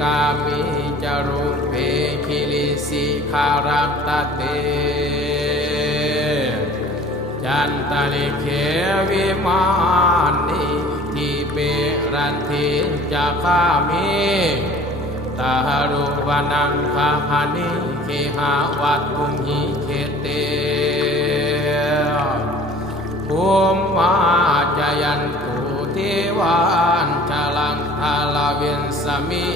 กามิจารุเพคิลิสิคารัตเตจันตลิเขวิมานิทิเปรันทิจักขามิตาหรุวนังคาหานิเคหาวัตถุหิเขเตภูมิมาจยันตุเทวานชลังทาลาเวนสมิ